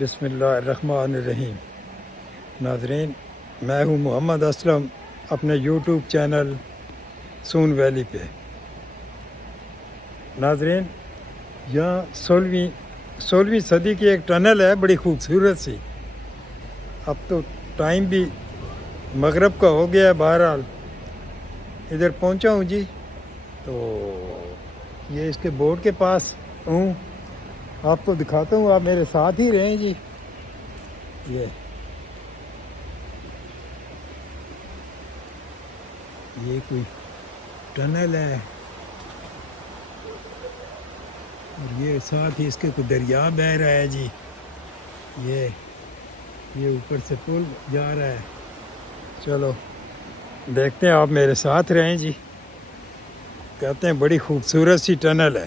بسم اللہ الرحمن الرحیم۔ ناظرین، میں ہوں محمد اسلم اپنے یوٹیوب چینل سون ویلی پہ۔ ناظرین، یہاں سولہویں صدی کی ایک ٹنل ہے بڑی خوبصورت سی۔ اب تو ٹائم بھی مغرب کا ہو گیا ہے، بہرحال ادھر پہنچا ہوں جی، تو یہ اس کے بورڈ کے پاس ہوں، آپ کو دکھاتا ہوں، آپ میرے ساتھ ہی رہیں جی۔ یہ کوئی ٹنل ہے اور یہ ساتھ ہی اس کے کوئی دریا بہہ رہا ہے جی۔ یہ اوپر سے پل جا رہا ہے۔ چلو دیکھتے ہیں، آپ میرے ساتھ رہیں جی۔ کہتے ہیں بڑی خوبصورت سی ٹنل ہے۔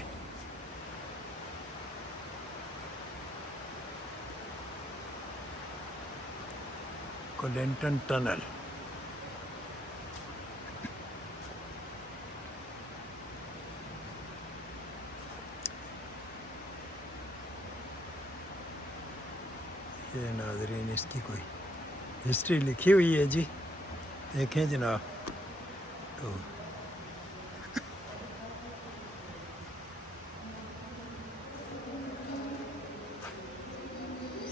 کولنٹن ٹنل۔ یہ ناظرین اس کی کوئی ہسٹری لکھی ہوئی ہے جی، دیکھیں جناب۔ تو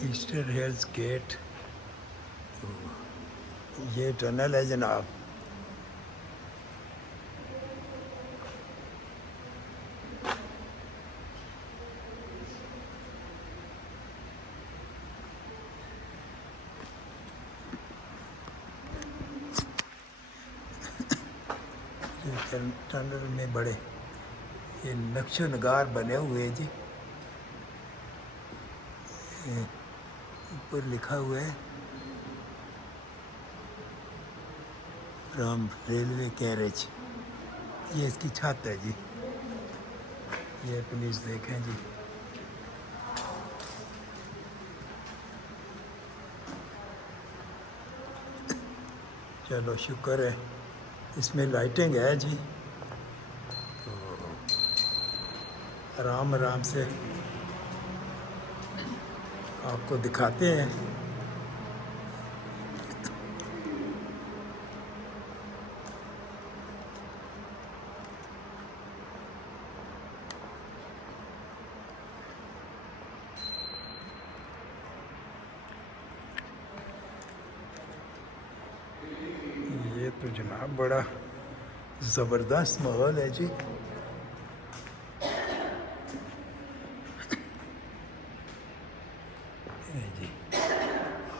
ایسٹر ہیلز گیٹ، یہ ٹنل ہے جناب۔ ٹنل میں بڑے یہ نقش و نگار بنے ہوئے ہیں جی۔ اوپر لکھا ہوا ہے فرام ریلوے کیریج، یہ اس کی چھت ہے جی۔ یہ پلیز دیکھیں جی۔ چلو شکر ہے، اس میں لائٹنگ ہے جی، تو آرام آرام سے آپ کو دکھاتے ہیں۔ یہ تو جناب بڑا زبردست ماحول ہے جی۔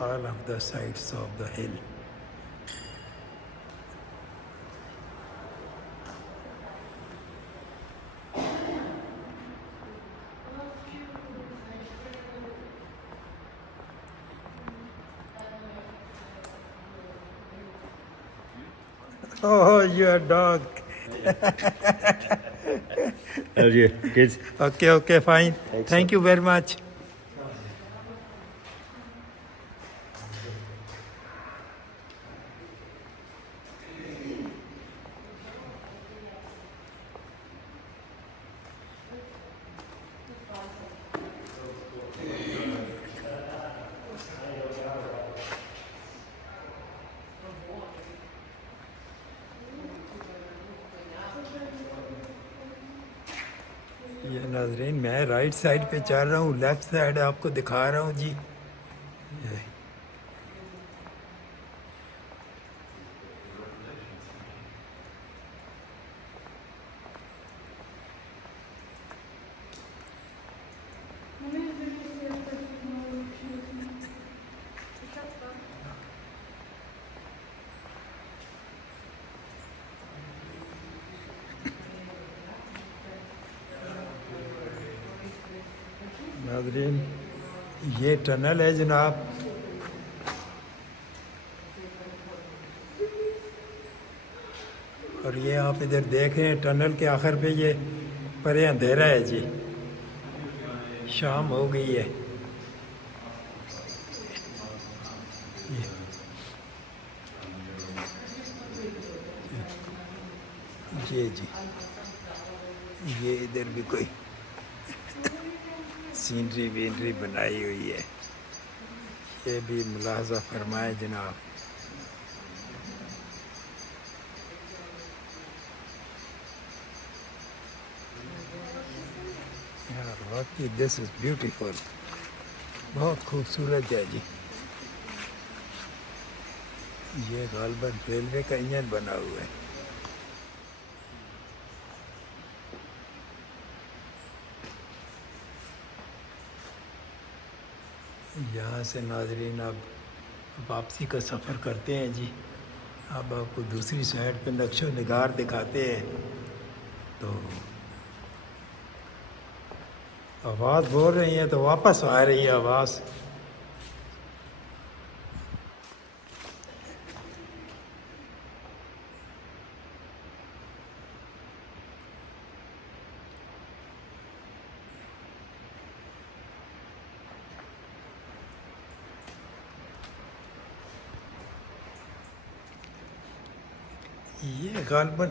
All of the sides of the hill. Oh, your dog. How are you? Good. Okay, fine. Thank you very much. یہ ناظرین، میں رائٹ سائڈ پہ چل رہا ہوں، لیفٹ سائڈ آپ کو دکھا رہا ہوں جی۔ ناظرین، یہ ٹنل ہے جناب۔ اور یہ آپ ادھر دیکھ رہے ہیں ٹنل کے آخر پہ یہ پرے اندھیرا ہے جی، شام ہو گئی ہے۔ جی یہ ادھر بھی کوئی سینری وینری بنائی ہوئی ہے۔ یہ بھی ملاحظہ فرمائیں جناب. یار واقعی دس از بیوٹیفل. بہت خوبصورت ہے جی. یہ غالباً ریلوے کا انجن بنا ہوا ہے. یہاں سے ناظرین اب واپسی کا سفر کرتے ہیں جی. اب آپ کو دوسری سائڈ پہ نقش و نگار دکھاتے ہیں. تو آواز بول رہی ہے تو واپس آ رہی ہے آواز. یہ غالباً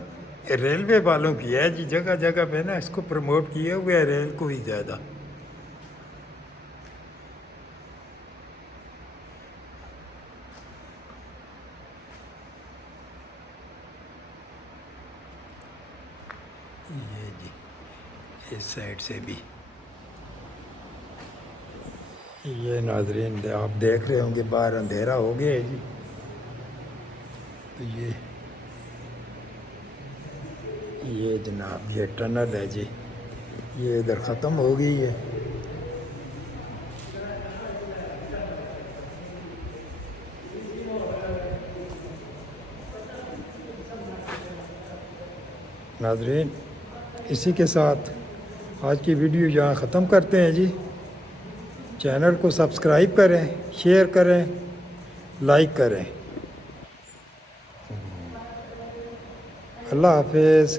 ریلوے والوں کی ہے جی. جگہ جگہ پہ نا اس کو پروموٹ کیا ہوا ہے ریل کو ہی زیادہ. یہ جی اس سائڈ سے بھی. یہ ناظرین آپ دیکھ رہے ہوں گے باہر اندھیرا ہو گیا ہے جی. تو یہ جناب یہ ٹنل ہے جی. یہ ادھر ختم ہو گئی ہے. ناظرین اسی کے ساتھ آج کی ویڈیو یہاں ختم کرتے ہیں جی. چینل کو سبسکرائب کریں، شیئر کریں، لائک کریں. اللہ حافظ.